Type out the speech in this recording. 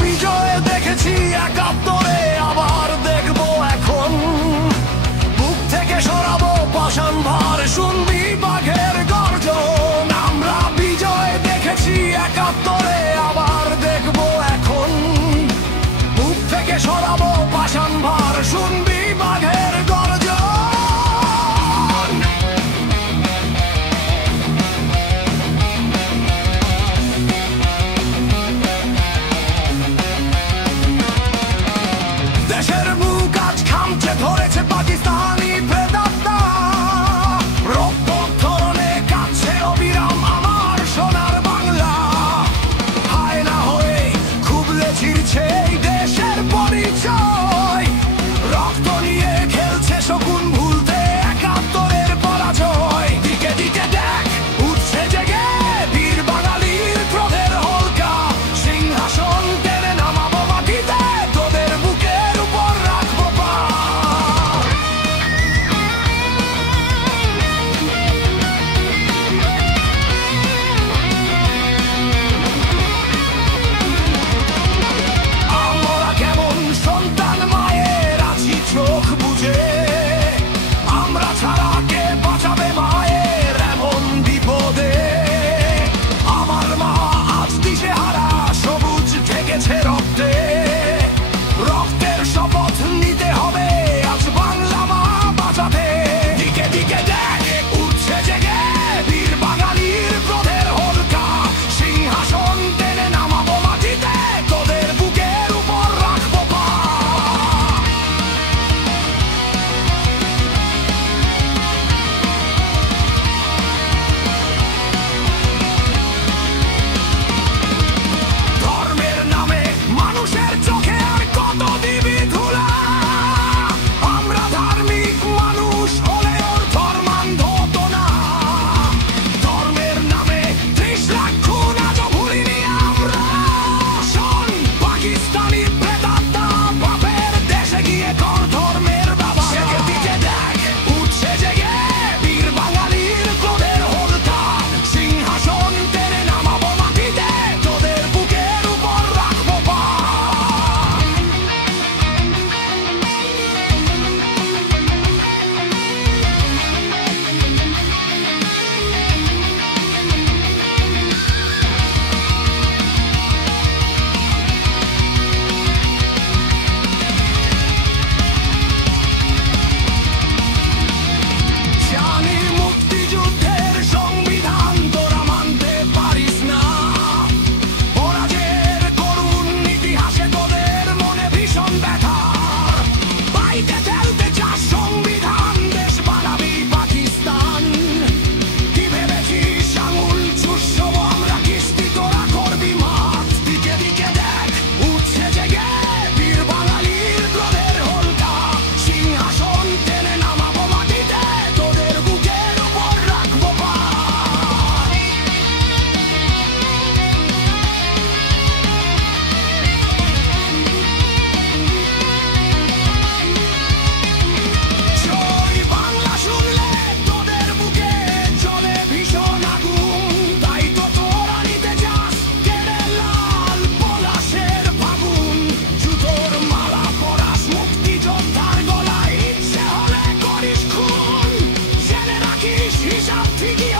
বিজয় দেখেছি একাত্তরে, আবার দেখবো এখন। বুক থেকে সরাবো পাষাণ ভার, শুনবি বাঘের গর্জন। আমরা বিজয় দেখেছি একাত্তরে, আবার দেখবো এখন। বুক থেকে সরাবো পাষাণ ভার, শুনবি বাঘের গর্জন। দেশের বুক আজ খামচে ধরেছে পাকিস্তানি প্রেতাত্মা। রক্তক্ষরণে কাঁদছে অবিরাম আমার সোনার বাংলা। হায়না হয়ে খুবলে ছিঁড়ছে এই দেশের পরিচয়। রক্ত নিয়ে খেলছে শকুন, ভুলতে একাত্তরের পরাজয়। দিকে দিকে দেখ উঠছে জেগে বীর বাঙালির ক্রোধের হোলকা। সিংহাসন টেনে নামাবো মাটিতে, তোদের বুকের উপর রাখবো পা। আমরা কেমন সন্তান মায়ের আছি চোখ বুঝে। আমরা ছাড়া কে বাঁচাবে মায়ের এমন বিপদে। আমার মা আজ দিশেহারা, সবুজ ঢেকেছে রক্তে। রক্তের শপথ নিতে হবে আজ বাংলা মা বাঁচাতে। দিকে দিকে দেখ উঠছে জেগে বীর বাঙালির ক্রোধের হোলকা। সিংহাসন টেনে নামাবো মাটিতে, তোদের বুকের উপর রাখবো পা। ধর্মের নামে মানুষের চোখে আর কত দিবি ধুলা। আমরা ধার্মিক মানুষ হলে ওর ধর্মান্ধ হতো না। ধর্মের নামে 30 লাখ খুন আজও ভুলিনি আমরা। শোন পাকিস্তানি প্রেতাত্মা, বাপের দেশে গিয়ে কর ধর্মের বাবা। দিকে দেখ উঠছে জেগে বীর বাঙালির ক্রোধের হোলকা। সিংহাসন টেনে নামাবো মাটিতে, তোদের বুকের উপর রাখবো পা। জানি মুক্তিযুদ্ধের সংবিধান তোরা মানতে পারিস না। পরাজয়ের করুণ ইতিহাসে তোদের মনে ভীষণ ব্যথা। বাইকে ফেলতে চাস সংবিধান, দেশ বানাবি পাকিস্তান। কি ভেবেছিস আঙুল চুষব আমরা কিস্তি, তোরা করবি মাঠ। দিকে দিকে দেখ উঠছে জেগে বীর বাঙালির ক্রোধের হোলকা। সিংহাসন টেনে নামাবো মাটিতে, তোদের বুকের উপর রাখবো পা। জয় বাংলা শুনলে তোদের বুকে জ্বলে ভীষণ আগুন। তাই তো তোরা নিতে চাস কেড়ে লাল পলাশের ফাগুন। জুতোর মালা পরাস মুক্তিযোদ্ধার গলায়, ইচ্ছে হলে করিস খুন। জেনে রাখিস হিসাব ঠিকই